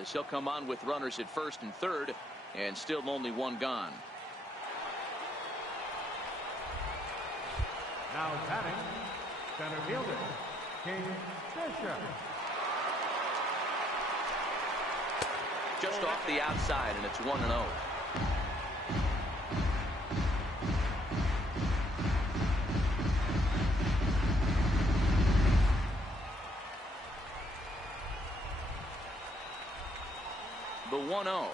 as he'll come on with runners at first and third, and still only one gone. Now batting, center fielder, King Bishop. Just off the outside, and it's 1-0. The 1-0.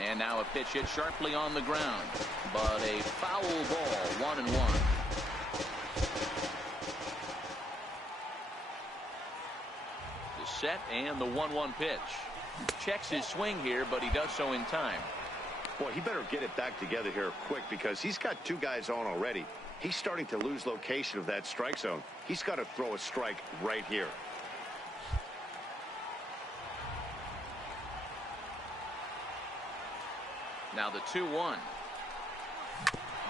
And now a pitch hit sharply on the ground, but a foul ball, 1-1. The set and the 1-1 pitch. Checks his swing here, but he does so in time. Boy, he better get it back together here quick because he's got two guys on already. He's starting to lose location of that strike zone. He's got to throw a strike right here. Now the 2-1.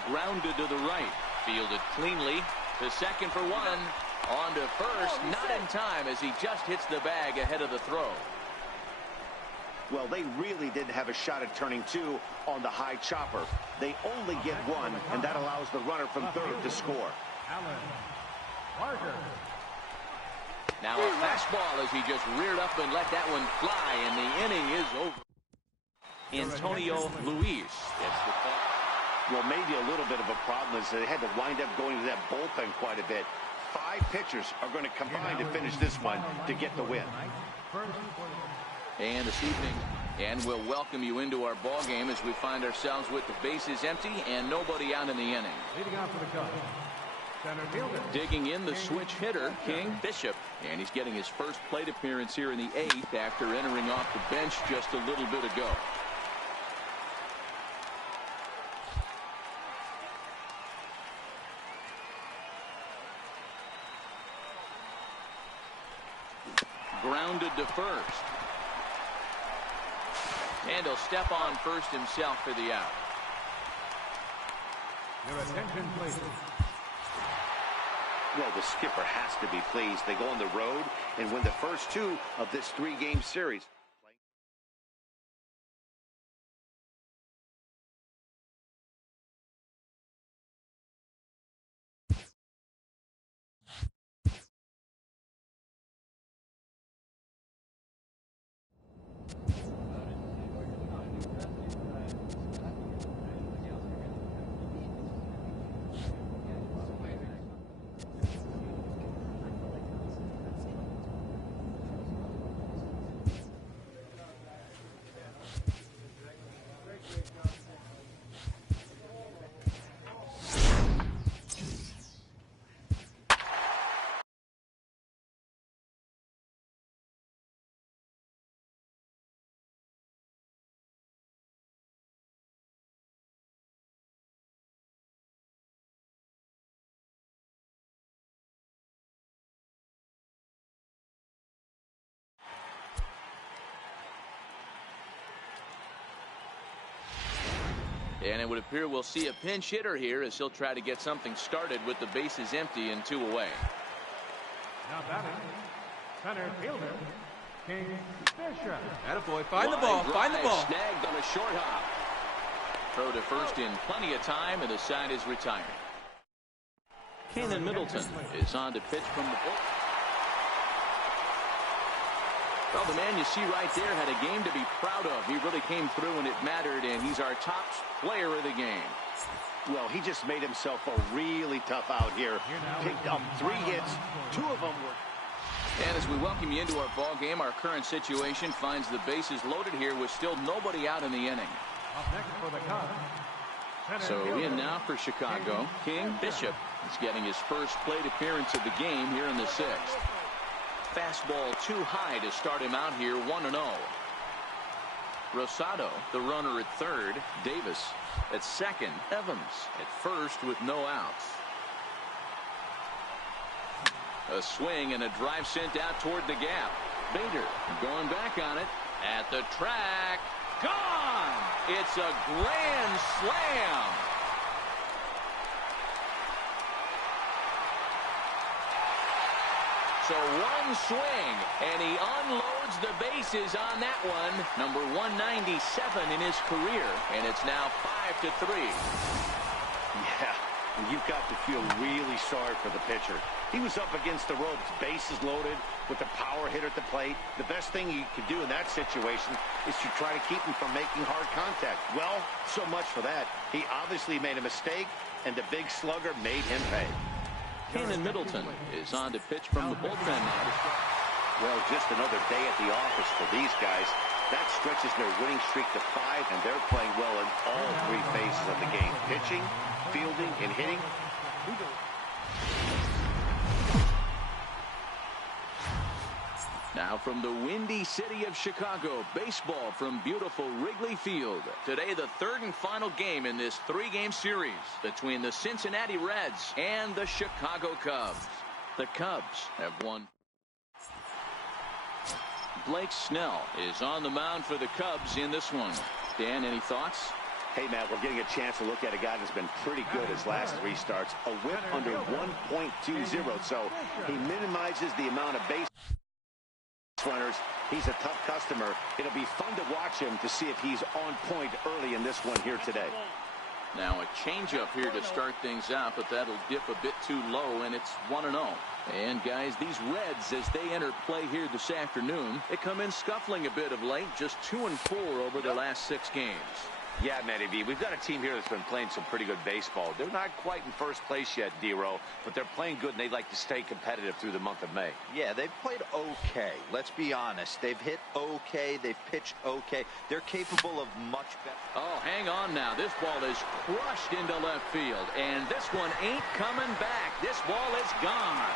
Grounded to the right. Fielded cleanly. To second for one. On to first. Not in time as he just hits the bag ahead of the throw. Well, they really didn't have a shot at turning two on the high chopper. They only get one, and that allows the runner from third to score. Now a fastball as he just reared up and let that one fly, and the inning is over. Antonio Luis gets the call. Well, maybe a little bit of a problem is they had to wind up going to that bullpen quite a bit. 5 pitchers are going to combine to finish this one to get the win. And this evening, and we'll welcome you into our ball game as we find ourselves with the bases empty and nobody out in the inning. Leading off for the Cubs, center fielder. Digging in the switch hitter, King Bishop. And he's getting his first plate appearance here in the 8th after entering off the bench just a little bit ago. Grounded to first. And he'll step on first himself for the out. Your attention, please. Well, the skipper has to be pleased. They go on the road and win the first 2 of this 3-game series. And it would appear we'll see a pinch hitter here as he'll try to get something started with the bases empty and 2 away. Now batting, center fielder, King Bishop. Attaboy, find the ball, find the ball. Snagged on a short hop. Throw to first in plenty of time, and the side is retired. Kanan Middleton is on to pitch from the bullpen. Well, the man you see right there had a game to be proud of. He really came through and it mattered, and he's our top player of the game. Well, he just made himself a really tough out here. Picked up 3 hits. 2 of them were. And as we welcome you into our ball game, our current situation finds the bases loaded here with still nobody out in the inning. Up next for the Cubs. So in now for Chicago, King Bishop is getting his first plate appearance of the game here in the 6th. Fastball too high to start him out here, 1-0. Rosado, the runner at third. Davis at second. Evans at first with no outs. A swing and a drive sent out toward the gap. Bader going back on it. At the track. Gone! It's a grand slam. So one swing, and he unloads the bases on that one. Number 197 in his career, and it's now 5-3. Yeah, you've got to feel really sorry for the pitcher. He was up against the ropes, bases loaded, with the power hitter at the plate. The best thing you could do in that situation is to try to keep him from making hard contact. Well, so much for that. He obviously made a mistake, and the big slugger made him pay. Kenan Middleton is on to pitch from the bullpen now. Well, just another day at the office for these guys. That stretches their winning streak to 5, and they're playing well in all 3 phases of the game. Pitching, fielding, and hitting. Now from the windy city of Chicago, baseball from beautiful Wrigley Field. Today, the third and final game in this 3-game series between the Cincinnati Reds and the Chicago Cubs. The Cubs have won. Blake Snell is on the mound for the Cubs in this one. Dan, any thoughts? Hey, Matt, we're getting a chance to look at a guy that's been pretty good his last 3 starts. A whip under 1.20, so he minimizes the amount of base runners. He's a tough customer. It'll be fun to watch him to see if he's on point early in this one here today. Now a changeup here to start things out, but that'll dip a bit too low, and it's 1-0. And guys, these Reds, as they enter play here this afternoon, they come in scuffling a bit of late, just 2-4 over their last 6 games. Yeah, Matty V, we've got a team here that's been playing some pretty good baseball. They're not quite in first place yet, D-Row, but they're playing good, and they'd like to stay competitive through the month of May. Yeah, they've played okay. Let's be honest. They've hit okay. They've pitched okay. They're capable of much better. Oh, hang on now. This ball is crushed into left field, and this one ain't coming back. This ball is gone.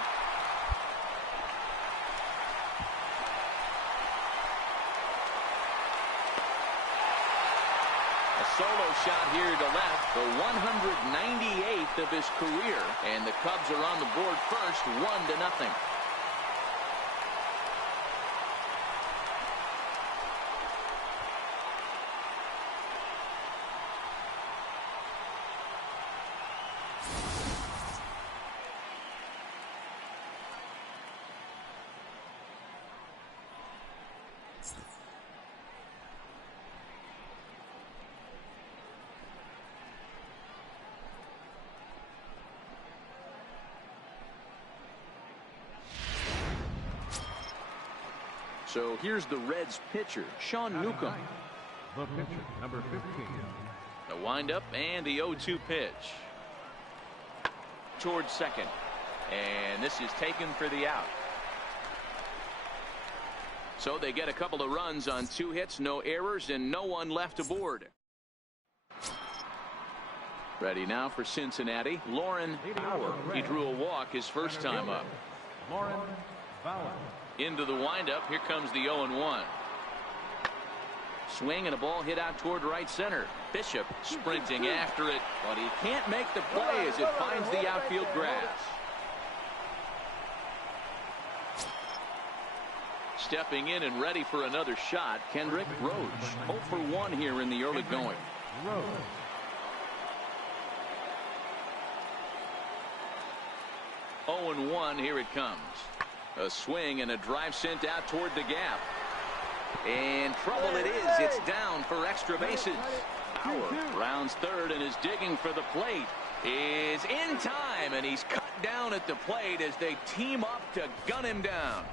Solo shot here to left, the 198th of his career, and the Cubs are on the board first, 1-0. So here's the Reds pitcher, Sean Newcomb. The pitcher, number 15. The windup and the 0-2 pitch. Towards second. And this is taken for the out. So they get a couple of runs on 2 hits, no errors, and no one left aboard. Ready now for Cincinnati, Lauren Bauer. He drew a walk his first time up. Lauren Bauer. Into the windup. Here comes the 0-1. Swing and a ball hit out toward right center. Bishop sprinting after it, but he can't make the play as it finds the outfield grass. Stepping in and ready for another shot, Kendrick Roach. 0 for 1 here in the early going. Roach. 0-1, here it comes. A swing and a drive sent out toward the gap. And trouble it is. It's down for extra bases. Bauer rounds third and is digging for the plate. Is in time, and he's cut down at the plate as they team up to gun him down.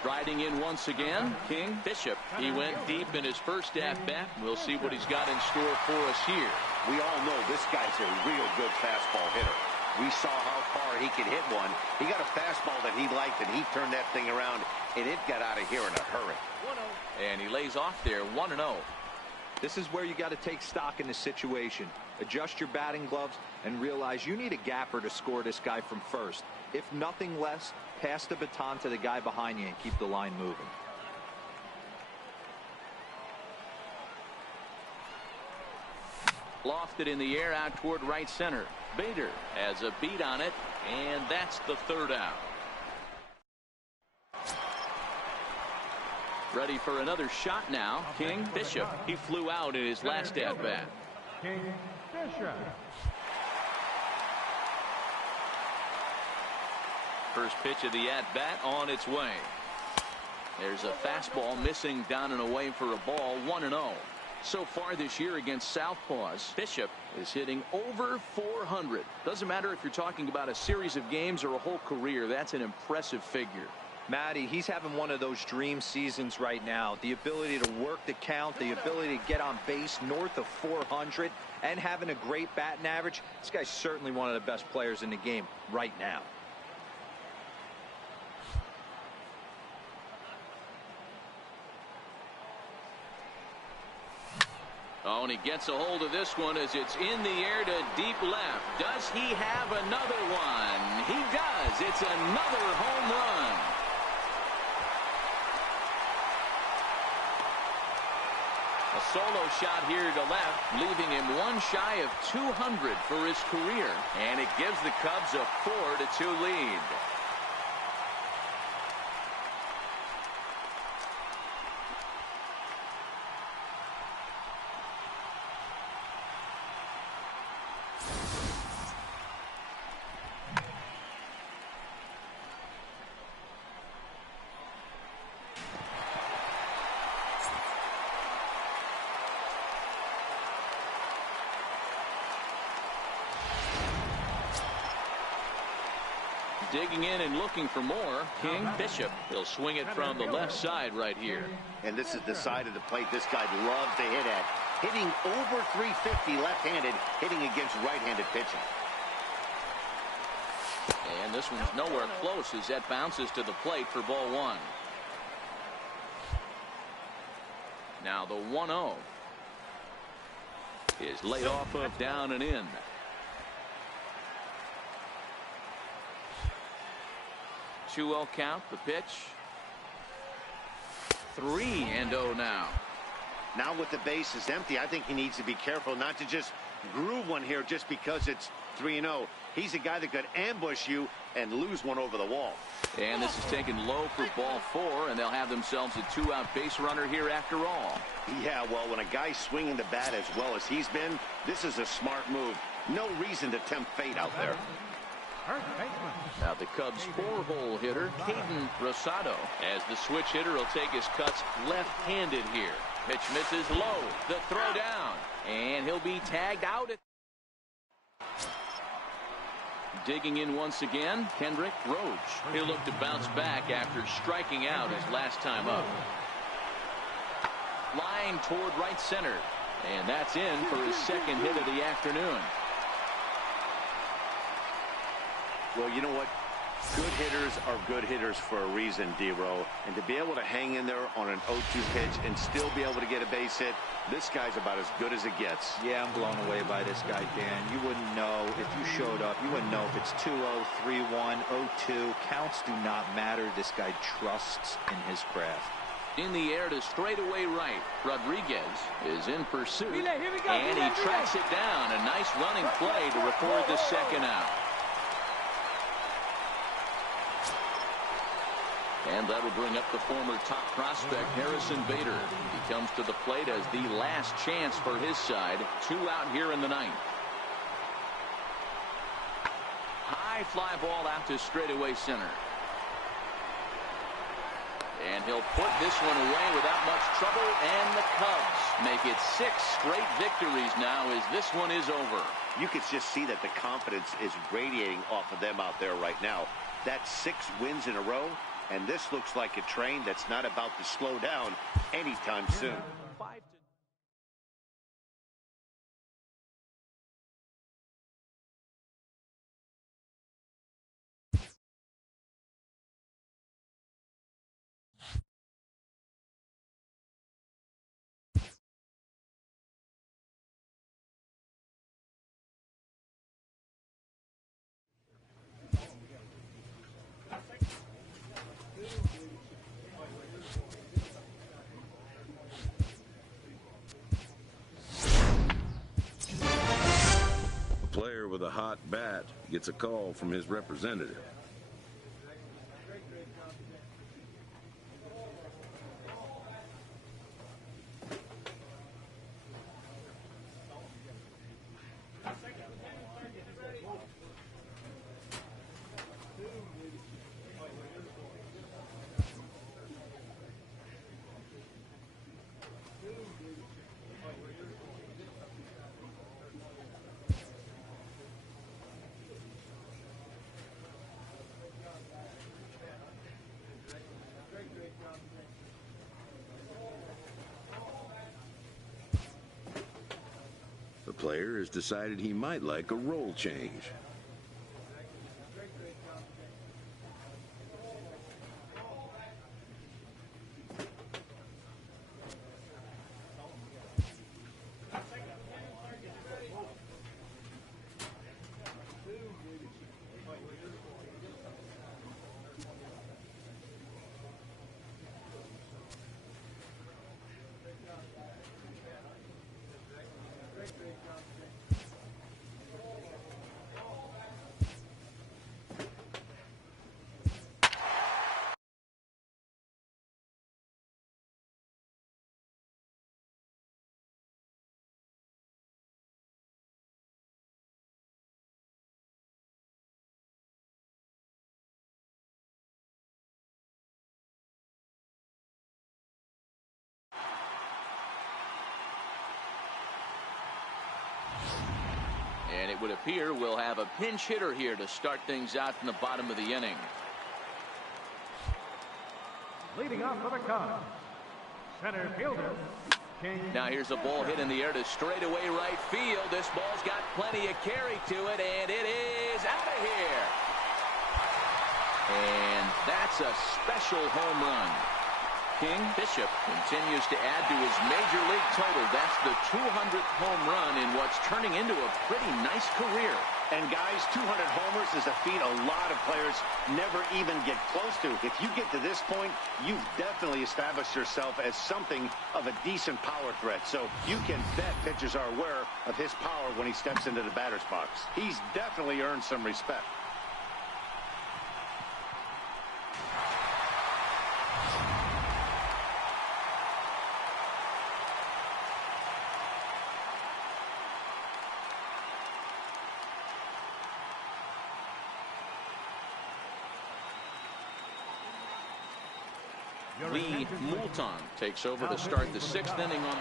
Striding in once again, King Bishop. He went deep in his first at-bat. We'll see what he's got in store for us here. We all know this guy's a real good fastball hitter. We saw how far he could hit one. He got a fastball that he liked, and he turned that thing around, and it got out of here in a hurry. 1-0. And he lays off there, 1-0. This is where you got to take stock in this situation. Adjust your batting gloves and realize you need a gapper to score this guy from first. If nothing less, pass the baton to the guy behind you and keep the line moving. Lofted in the air out toward right center. Bader has a beat on it, and that's the third out. Ready for another shot now. King Bishop. He flew out in his last at bat. King Bishop. first pitch of the at-bat on its way. There's a fastball missing down and away for a ball. 1-0. So far this year against Southpaws, Bishop is hitting over 400. Doesn't matter if you're talking about a series of games or a whole career. That's an impressive figure. Matty, he's having one of those dream seasons right now. The ability to work the count, the ability to get on base north of 400, and having a great batting average. This guy's certainly one of the best players in the game right now. Oh, and he gets a hold of this one as it's in the air to deep left. Does he have another one? He does. It's another home run. A solo shot here to left, leaving him one shy of 200 for his career. And it gives the Cubs a 4-2 lead. Digging in and looking for more, King Bishop. He'll swing it from the left side right here. And this is the side of the plate this guy loves to hit at. Hitting over 350 left-handed, hitting against right-handed pitching. And this one's nowhere close as that bounces to the plate for ball one. Now the 1-0 is laid off of down and in. 2-0 count, the pitch. 3-0 now. Now with the bases empty, I think he needs to be careful not to just groove one here just because it's 3-0. He's a guy that could ambush you and lose one over the wall. And this is taken low for ball four, and they'll have themselves a two-out base runner here after all. Yeah, well, when a guy's swinging the bat as well as he's been, this is a smart move. No reason to tempt fate out there. Now the Cubs' four-hole hitter, Caden Rosado, as the switch hitter will take his cuts left-handed here. Pitch misses low, the throw down, and he'll be tagged out. Digging in once again, Kendrick Roach. He'll look to bounce back after striking out his last time up. Line toward right center, and that's in for his second hit of the afternoon. Well, you know what? Good hitters are good hitters for a reason, D-Row. And to be able to hang in there on an 0-2 pitch and still be able to get a base hit, this guy's about as good as it gets. Yeah, I'm blown away by this guy, Dan. You wouldn't know if you showed up. You wouldn't know if it's 2-0, 3-1, 0-2. Counts do not matter. This guy trusts in his craft. In the air to straightaway right. Rodriguez is in pursuit. And he tracks it down. A nice running play to record the second out. And that'll bring up the former top prospect, Harrison Bader. He comes to the plate as the last chance for his side. 2 out here in the ninth. High fly ball out to straightaway center. And he'll put this one away without much trouble. And the Cubs make it 6 straight victories now as this one is over. You could just see that the confidence is radiating off of them out there right now. That's 6 wins in a row. And this looks like a train that's not about to slow down anytime soon. With a hot bat gets a call from his representative. player has decided he might like a role change. And it would appear we'll have a pinch hitter here to start things out in the bottom of the inning. Leading off for the Cubs, center fielder, King. Now here's a ball hit in the air to straightaway right field. This ball's got plenty of carry to it, and it is out of here. And that's a special home run. King Bishop continues to add to his major league total. That's the 200th home run in what's turning into a pretty nice career. And guys, 200 homers is a feat a lot of players never even get close to. If you get to this point, you've definitely established yourself as something of a decent power threat. So you can bet pitchers are aware of his power when he steps into the batter's box. He's definitely earned some respect. Lee Moulton takes over to start the 6th inning on.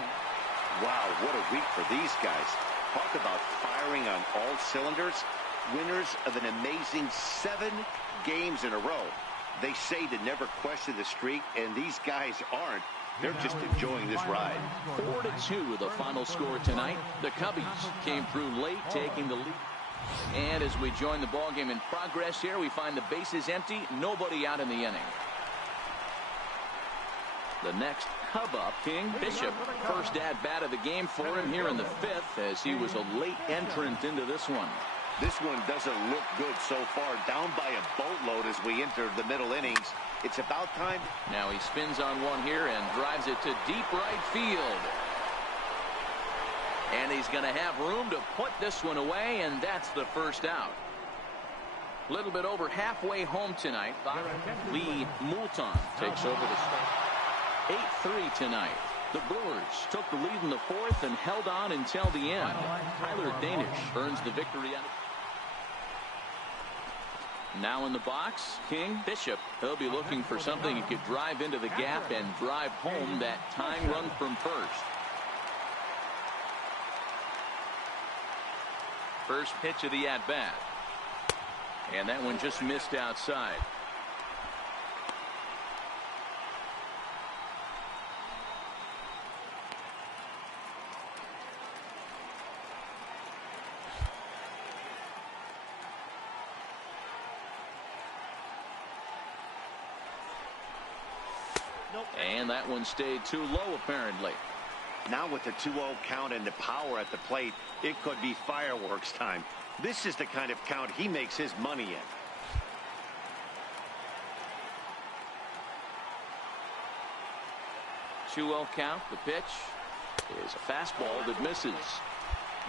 Wow, what a week for these guys. Talk about firing on all cylinders. Winners of an amazing 7 games in a row. They say to never question the streak, and these guys aren't. They're just enjoying this ride. 4-2 the final score tonight. The Cubbies came through late, taking the lead. And as we join the ballgame in progress here, we find the bases empty, nobody out in the inning. The next Cub up, King Bishop. First at-bat of the game for him here in the 5th, as he was a late entrant into this one. This one doesn't look good so far. Down by a boatload as we enter the middle innings. It's about time. Now he spins on one here and drives it to deep right field. And he's going to have room to put this one away, and that's the first out. A little bit over halfway home tonight. Lee Moulton takes over to start. 8-3 tonight. The Brewers took the lead in the 4th and held on until the end. Tyler Danish earns the victory. Now in the box, King Bishop. He'll be looking for something he could drive into the gap and drive home that tying run from first. First pitch of the at-bat. And that one just missed outside. And that one stayed too low, apparently. Now with the 2-0 count and the power at the plate, it could be fireworks time. This is the kind of count he makes his money in. Two-0 count. The pitch is a fastball that misses.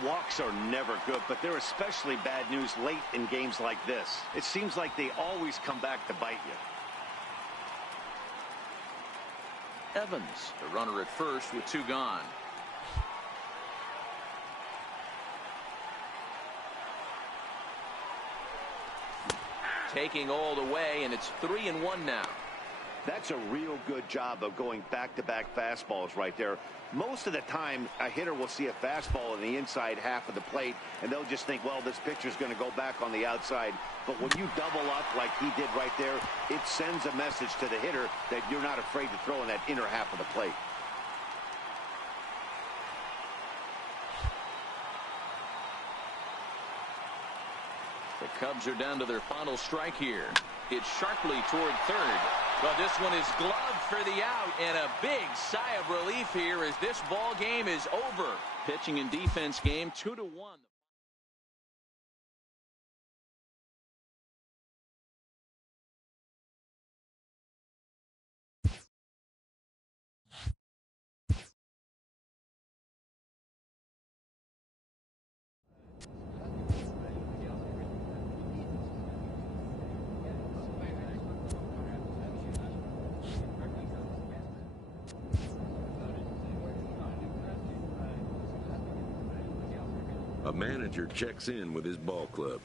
Walks are never good, but they're especially bad news late in games like this. It seems like they always come back to bite you. Evans, the runner at first with 2 gone. Taking all the way, and it's 3-1 now. That's a real good job of going back-to-back fastballs right there. Most of the time, a hitter will see a fastball in the inside half of the plate, and they'll just think, well, this pitcher's going to go back on the outside. But when you double up like he did right there, it sends a message to the hitter that you're not afraid to throw in that inner half of the plate. Cubs are down to their final strike here. It's sharply toward third. But this one is gloved for the out, and a big sigh of relief here as this ball game is over. Pitching and defense game 2-1. A manager checks in with his ball club.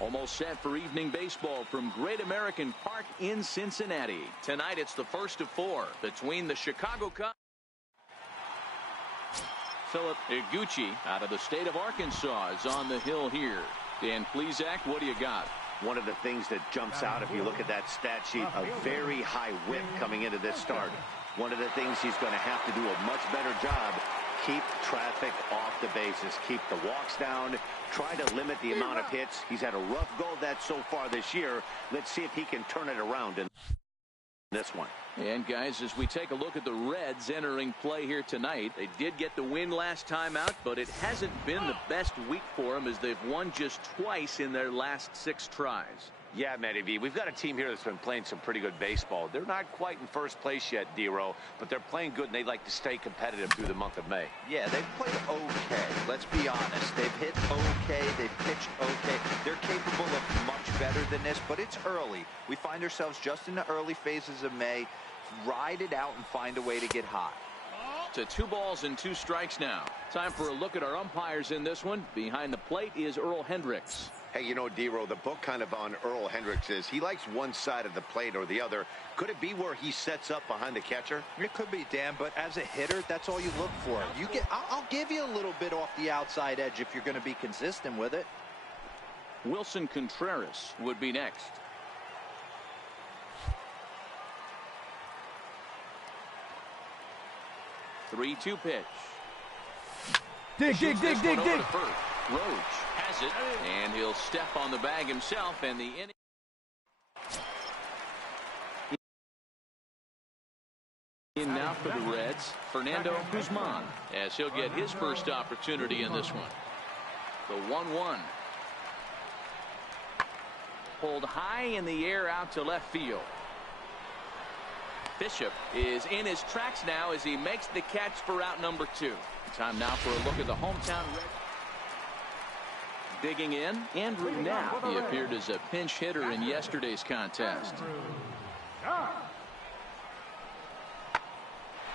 Almost set for evening baseball from Great American Park in Cincinnati. Tonight it's the first of 4 between the Chicago Cubs. Philip Iguchi out of the state of Arkansas is on the hill here. Dan Plesac, what do you got? One of the things that jumps out if you look at that stat sheet, a very high whip coming into this start. One of the things he's going to have to do a much better job, keep traffic off the bases, keep the walks down, try to limit the amount of hits. He's had a rough go of that so far this year. Let's see if he can turn it around in this one. And guys, as we take a look at the Reds entering play here tonight, they did get the win last time out, but it hasn't been the best week for them as they've won just twice in their last 6 tries. Yeah, Matty V, we've got a team here that's been playing some pretty good baseball. They're not quite in first place yet, D-Row, but they're playing good, and they like to stay competitive through the month of May. Yeah, they've played okay. Let's be honest. They've hit okay. They've pitched okay. They're capable of much better than this, but it's early. We find ourselves just in the early phases of May. Ride it out and find a way to get hot. To 2 balls and 2 strikes now. Time for a look at our umpires in this one. Behind the plate is Earl Hendricks. Hey, you know, D-Row, the book kind of on Earl Hendricks is he likes one side of the plate or the other. Could it be where he sets up behind the catcher? It could be, Dan, but as a hitter, that's all you look for. I'll give you a little bit off the outside edge if you're going to be consistent with it. Wilson Contreras would be next. Three-two pitch. Dig. Roach has it, and he'll step on the bag himself, and the inning. In now for the Reds, Fernando Guzman, as he'll get his first opportunity in this one. The 1-1. Pulled high in the air out to left field. Bishop is in his tracks now as he makes the catch for out number 2. Time now for a look at the hometown Reds. Digging in, Andrew Knapp. He appeared as a pinch hitter in yesterday's contest.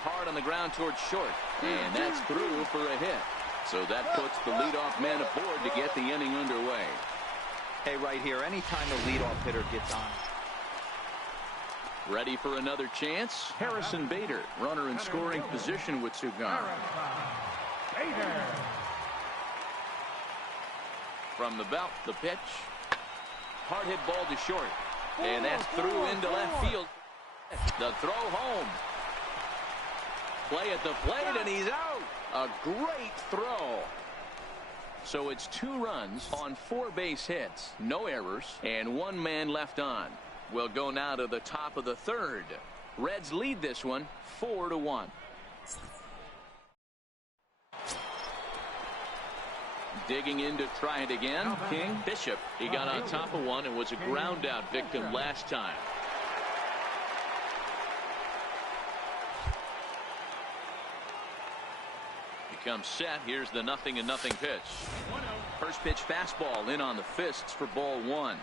Hard on the ground towards short, and that's through for a hit. So that puts the leadoff man aboard to get the inning underway. Hey, right here, anytime a leadoff hitter gets on. Ready for another chance? Harrison Bader, runner in scoring position with Sugar. From the belt, the pitch. Hard hit ball to short. And that's through into left field. The throw home. Play at the plate, and he's out. A great throw. So it's 2 runs on 4 base hits. No errors, and 1 man left on. We'll go now to the top of the 3rd. Reds lead this one 4-1. Digging in to try it again. King Bishop. He got on top of one and was a ground out victim last time. Becomes set. Here's the 0-0 pitch. First pitch fastball in on the fists for ball 1.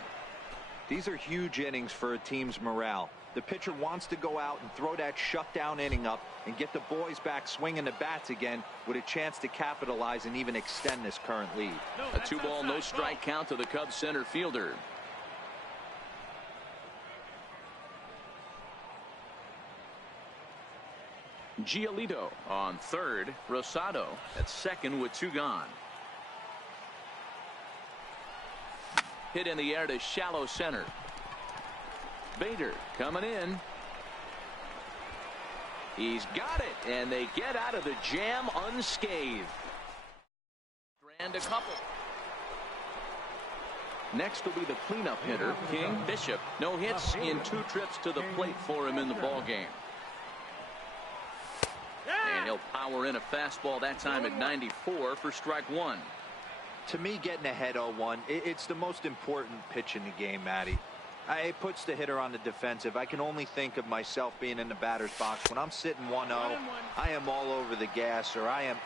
These are huge innings for a team's morale. The pitcher wants to go out and throw that shutdown inning up and get the boys back swinging the bats again with a chance to capitalize and even extend this current lead. A 2-ball, no strike count to the Cubs center fielder. Giolito on third. Rosado at second with 2 gone. Hit in the air to shallow center. Bader coming in. He's got it, and they get out of the jam unscathed. And a couple. Next will be the cleanup hitter, King Bishop. No hits in 2 trips to the plate for him in the ball game. And he'll power in a fastball that time at 94 for strike 1. To me, getting ahead 0-1, it's the most important pitch in the game, Matty. It puts the hitter on the defensive. I can only think of myself being in the batter's box. When I'm sitting 1-0, I am all over the gas, or I am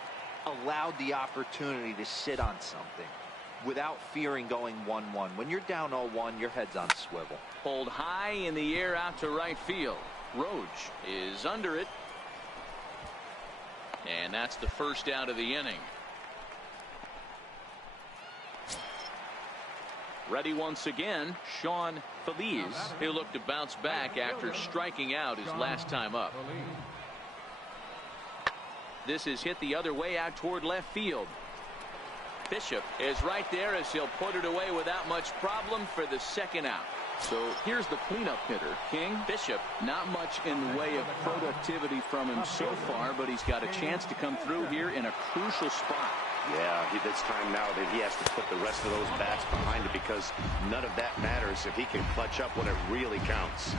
allowed the opportunity to sit on something without fearing going 1-1. When you're down 0-1, your head's on swivel. Pulled high in the air out to right field. Roach is under it. And that's the first out of the inning. Ready once again, Sean Feliz. He'll look to bounce back after striking out his last time up. This is hit the other way out toward left field. Bishop is right there as he'll put it away without much problem for the second out. So here's the cleanup hitter, King Bishop. Not much in the way of productivity from him so far, but he's got a chance to come through here in a crucial spot. Yeah, it's time now that he has to put the rest of those bats behind it, because none of that matters if he can clutch up when it really counts.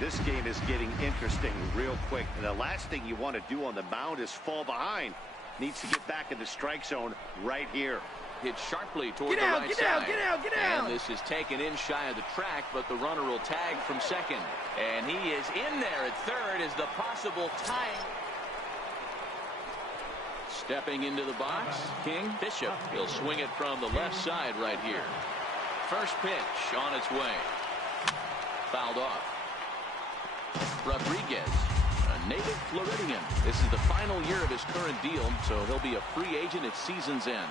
This game is getting interesting real quick, and the last thing you want to do on the mound is fall behind. Needs to get back in the strike zone right here. Hit sharply toward the right side. Get out. And this is taken in shy of the track, but the runner will tag from second. And he is in there at third as the possible tie. Stepping into the box, King Bishop. He'll swing it from the left side right here. First pitch on its way. Fouled off. Rodriguez, a native Floridian. This is the final year of his current deal, so he'll be a free agent at season's end.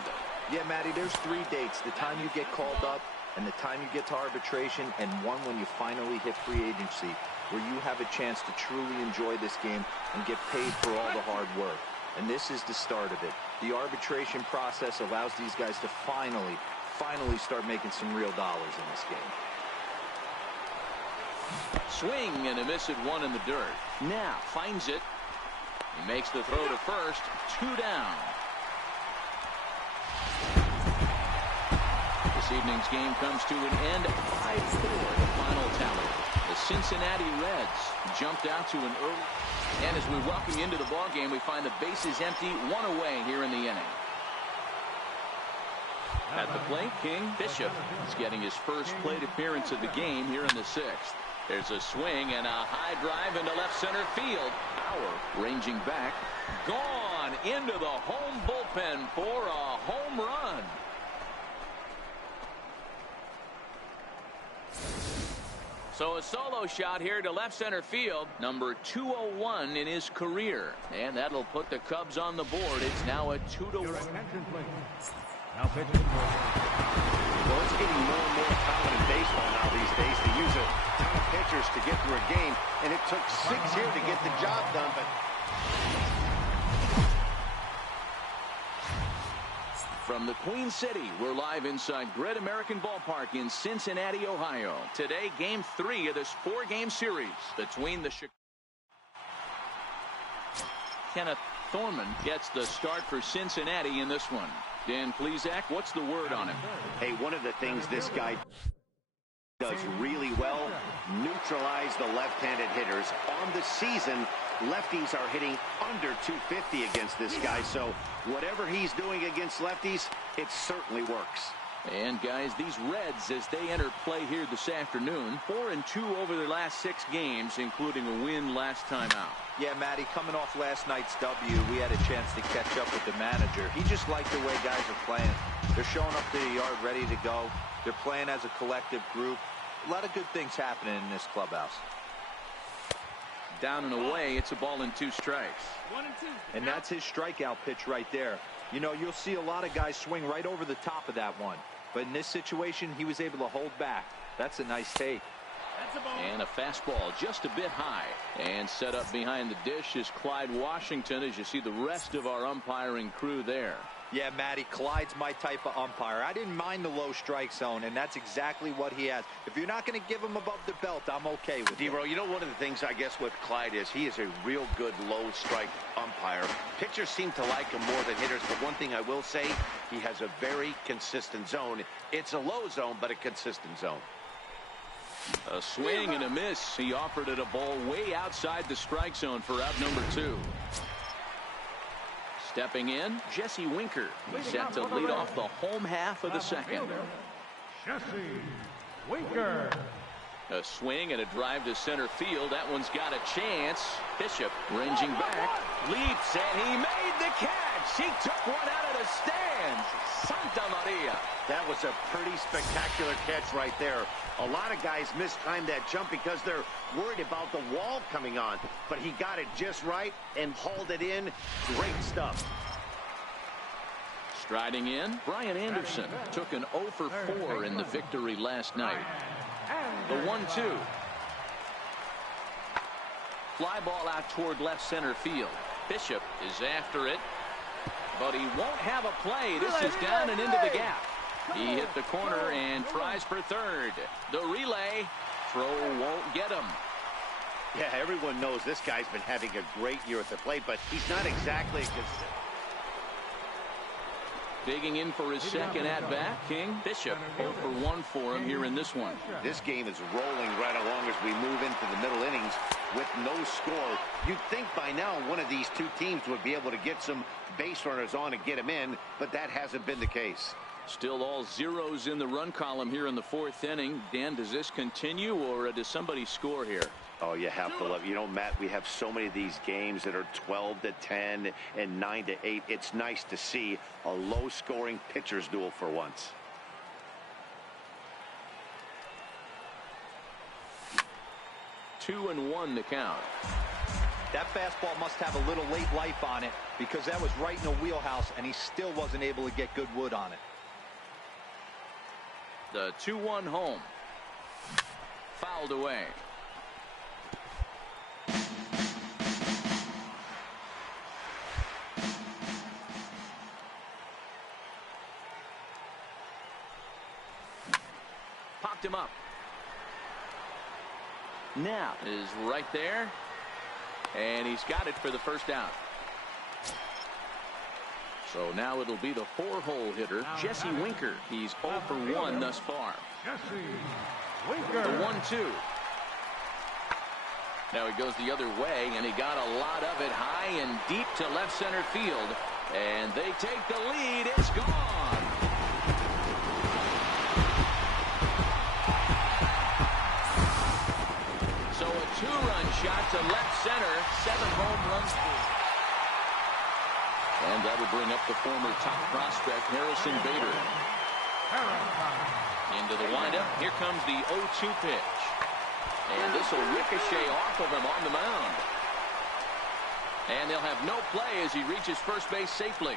Yeah, Matty, there's 3 dates. The time you get called up, and the time you get to arbitration, and one when you finally hit free agency, where you have a chance to truly enjoy this game and get paid for all the hard work. And this is the start of it. The arbitration process allows these guys to finally start making some real dollars in this game. Swing and a miss at 1 in the dirt. Now finds it. He makes the throw to first. 2 down. This evening's game comes to an end. 5-4 the final tally. The Cincinnati Reds jumped out to an early. And as we welcome you into the ball game, we find the bases empty, 1 away here in the inning. At the plate, King Bishop is getting his first plate appearance of the game here in the 6th. There's a swing and a high drive into left center field. Bauer ranging back. Gone into the home bullpen for a home run. So a solo shot here to left center field, number 201 in his career. And that'll put the Cubs on the board. It's now a 2-1. Now pitching. Well, it's getting more and more common in baseball now these days to use a ton of pitchers to get through a game, and it took 6 here to get the job done, but from the Queen City, we're live inside Great American Ballpark in Cincinnati, Ohio. Today, Game 3 of this 4-game series between the Kenneth Thorman gets the start for Cincinnati in this one. Dan Plesac, what's the word on him? hey, one of the things this guy does really well, neutralize the left-handed hitters. On the season, lefties are hitting under 250 against this guy, so whatever he's doing against lefties, it certainly works. And guys, these Reds, as they enter play here this afternoon, 4-2 over their last 6 games, including a win last time out. Yeah, Matty, coming off last night's W, we had a chance to catch up with the manager. He just liked the way guys are playing. They're showing up to the yard ready to go. They're playing as a collective group. A lot of good things happening in this clubhouse. Down and away, it's a ball and 2 strikes. 1 and 2. And that's his strikeout pitch right there. You know, you'll see a lot of guys swing right over the top of that one. But in this situation, he was able to hold back. That's a nice take. And a fastball just a bit high. And set up behind the dish is Clyde Washington, as you see the rest of our umpiring crew there. Yeah, Matty, Clyde's my type of umpire. I didn't mind the low strike zone, and that's exactly what he has. If you're not going to give him above the belt, I'm okay with it. D-Row, you know, one of the things I guess with Clyde is he is a real good low strike umpire. Pitchers seem to like him more than hitters, but one thing I will say, he has a very consistent zone. It's a low zone, but a consistent zone. A swing and a miss. He offered it a ball way outside the strike zone for out number 2. Stepping in, Jesse Winker. He's set to lead off the home half of the second. Jesse Winker. A swing and a drive to center field. That one's got a chance. Bishop ranging back, leaps, and he made the catch. He took one out of the stands. Santa Maria. That was a pretty spectacular catch right there. A lot of guys mistime that jump because they're worried about the wall coming on. But he got it just right and hauled it in. Great stuff. Striding in, Brian Anderson took an 0 for 4 in the victory last night. The 1-2. Fly ball out toward left center field. Bishop is after it, but he won't have a play. This is down and into the gap. He hit the corner and tries for third. The relay throw won't get him. Yeah, everyone knows this guy's been having a great year at the plate, but he's not exactly a good. Digging in for his second at-bat, King. Bishop 0 for 1 for him here in this one. This game is rolling right along as we move into the middle innings with no score. You'd think by now one of these two teams would be able to get some base runners on and get them in, but that hasn't been the case. Still all zeros in the run column here in the 4th inning. Dan, does this continue, or does somebody score here? Oh, you have to love, you know, Matt, we have so many of these games that are 12-10 and 9-8. It's nice to see a low-scoring pitcher's duel for once. Two and 1 to count. That fastball must have a little late life on it because that was right in the wheelhouse, and he still wasn't able to get good wood on it. The 2-1 home. Fouled away. Popped him up. Now is right there, and he's got it for the first out. So now it'll be the 4-hole hitter, Jesse Winker. He's 0 for 1 thus far. Jesse Winker. The 1-2. Now he goes the other way, and he got a lot of it high and deep to left center field. And they take the lead. It's gone. So a 2-run shot to left center. 7 home runs. And that would bring up the former top prospect, Harrison Bader. Into the windup. Here comes the 0-2 pitch. And this will ricochet off of him on the mound. And they'll have no play as he reaches first base safely.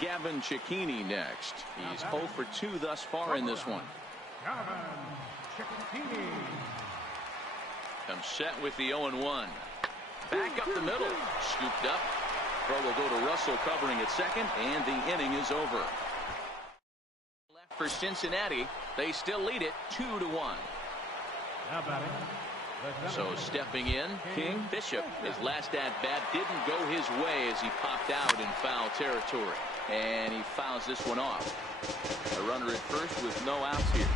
Gavin Cecchini next. He's 0 for 2 thus far in this one. Gavin Cecchini. Comes set with the 0-1. Back up the middle. Scooped up. Throw will go to Russell covering at second, and the inning is over. Left for Cincinnati. They still lead it 2-1. Now batting. So stepping in, King Bishop. His last at-bat didn't go his way as he popped out in foul territory. And he fouls this one off. A runner at first with no outs here.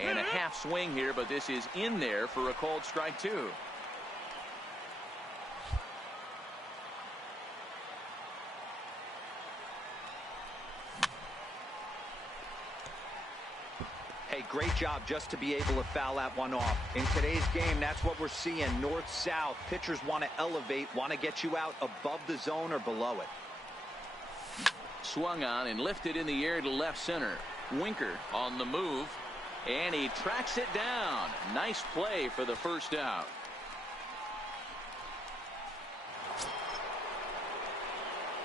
And a half swing here, but this is in there for a called strike 2. Hey, great job just to be able to foul that one off. In today's game, that's what we're seeing. North-south. Pitchers want to elevate, want to get you out above the zone or below it. Swung on and lifted in the air to left center. Winker on the move, and he tracks it down. Nice play for the first out.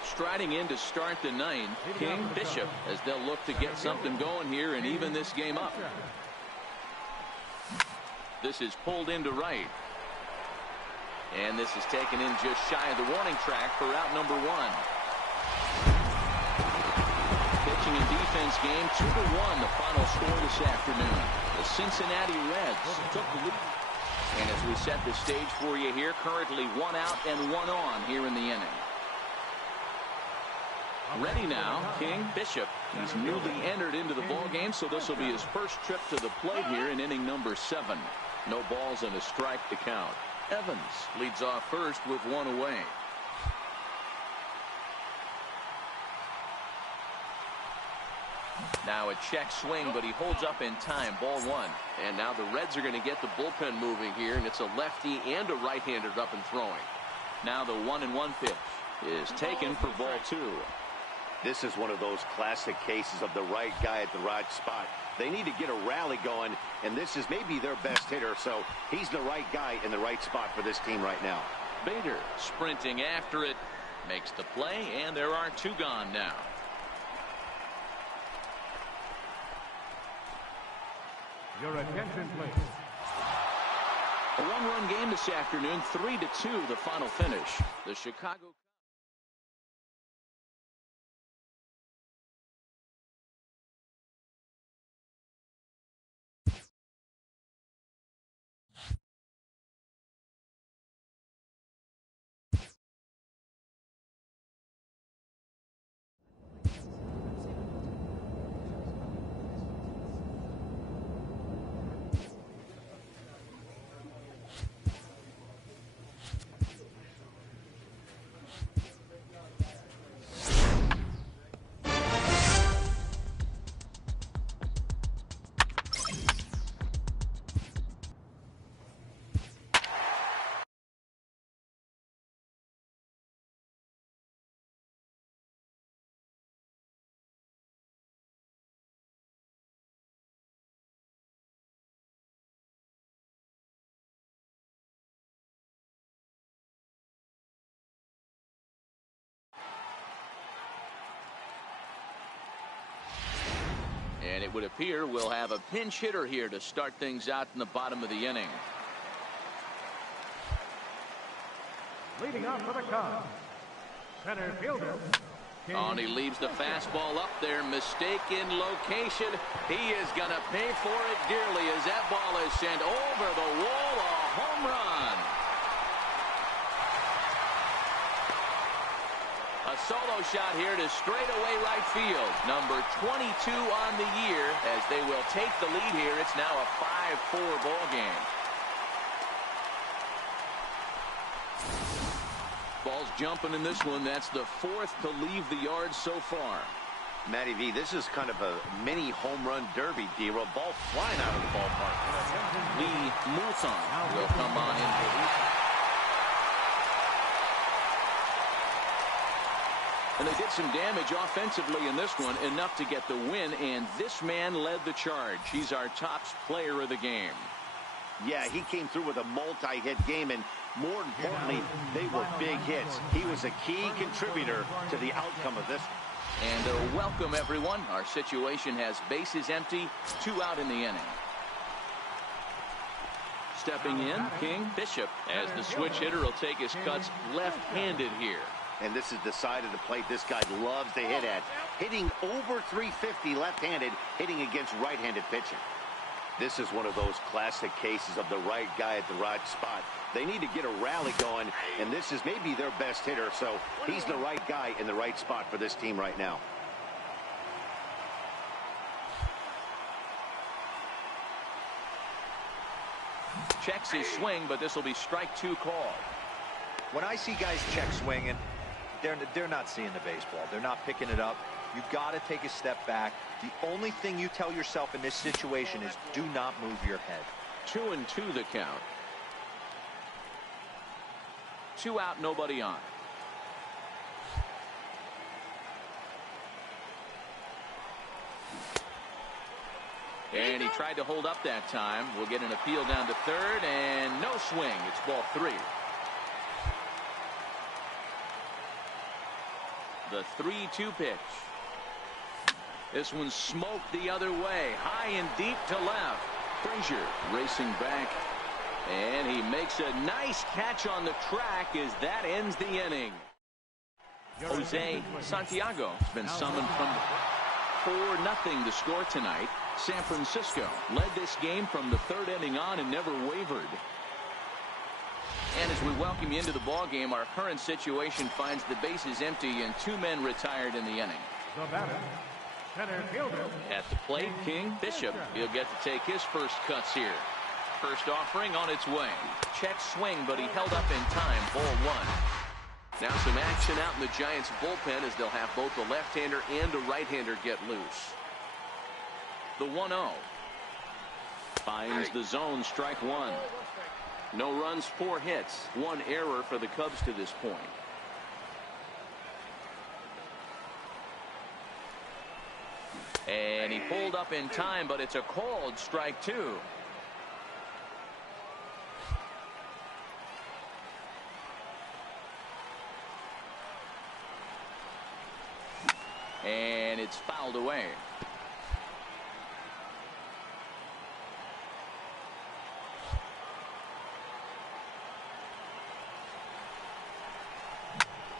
Striding in to start the ninth, King Bishop, as they'll look to get something going here and even this game up. This is pulled into right. And this is taken in just shy of the warning track for out number 1. Pitching and defense game 2-1, the final score this afternoon. The Cincinnati Reds took the lead. And as we set the stage for you here, currently 1 out and 1 on here in the inning. Ready now, King Bishop. He's newly entered into the ball game, so this will be his first trip to the plate here in inning number 7. No balls and a strike to count. Evans leads off first with 1 away. Now a check swing, but he holds up in time. Ball 1. And now the Reds are going to get the bullpen moving here, and it's a lefty and a right-hander up and throwing. Now the 1-1 pitch is taken for ball 2. This is one of those classic cases of the right guy at the right spot. They need to get a rally going, and this is maybe their best hitter, so he's the right guy in the right spot for this team right now. Bader sprinting after it, makes the play, and there are 2 gone now. Your attention, please. A 1-run game this afternoon, 3-2 the final finish. The Chicago And it would appear we'll have a pinch hitter here to start things out in the bottom of the inning. Leading off for the Cubs, center fielder. And he leaves the fastball up there. Mistaken location. He is going to pay for it dearly as that ball is sent over the wall. A home run. A solo shot here to straightaway right field. Number 22 on the year as they will take the lead here. It's now a 5-4 ball game. Ball's jumping in this one. That's the 4th to leave the yard so far. Matty V, this is kind of a mini home run derby, D-Roll. Ball flying out of the ballpark. Lee Moulton will come on in relief. And they did some damage offensively in this one, enough to get the win, and this man led the charge. He's our top player of the game. Yeah, he came through with a multi-hit game, and more importantly, they were big hits. He was a key contributor to the outcome of this. And welcome, everyone. Our situation has bases empty, 2 out in the inning. Stepping in, King Bishop, as the switch hitter will take his cuts left-handed here. And this is the side of the plate this guy loves to hit at. Hitting over 350 left-handed, hitting against right-handed pitching. This is one of those classic cases of the right guy at the right spot. They need to get a rally going, and this is maybe their best hitter, so he's the right guy in the right spot for this team right now. Checks his swing, but this will be strike 2 called. When I see guys check swinging, they're not seeing the baseball. They're not picking it up. You got to take a step back. The only thing you tell yourself in this situation is do not move your head. 2-2 the count. 2 out, nobody on. And he tried to hold up that time. We'll get an appeal down to third, and no swing. It's ball 3. The 3-2 pitch. This one's smoked the other way, high and deep to left. Frazier racing back, and he makes a nice catch on the track as that ends the inning. Jose Santiago has been summoned from 4-0 to score tonight. San Francisco led this game from the 3rd inning on and never wavered. And as we welcome you into the ball game, our current situation finds the bases empty and 2 men retired in the inning. The batter, center fielder. At the plate, King Bishop. He'll get to take his first cuts here. First offering on its way. Check swing, but he held up in time. Ball 1. Now some action out in the Giants bullpen as they'll have both a left-hander and a right-hander get loose. The 1-0. Finds the zone, strike 1. No runs, 4 hits. 1 error for the Cubs to this point. And he pulled up in time, but it's a called strike 2. And it's fouled away.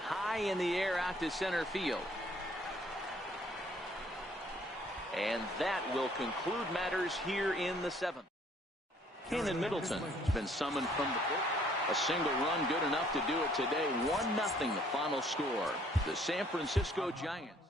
High in the air out to center field. And that will conclude matters here in the 7th. Cannon Middleton has been summoned from the pit. A single run good enough to do it today. 1-0 the final score. The San Francisco Giants.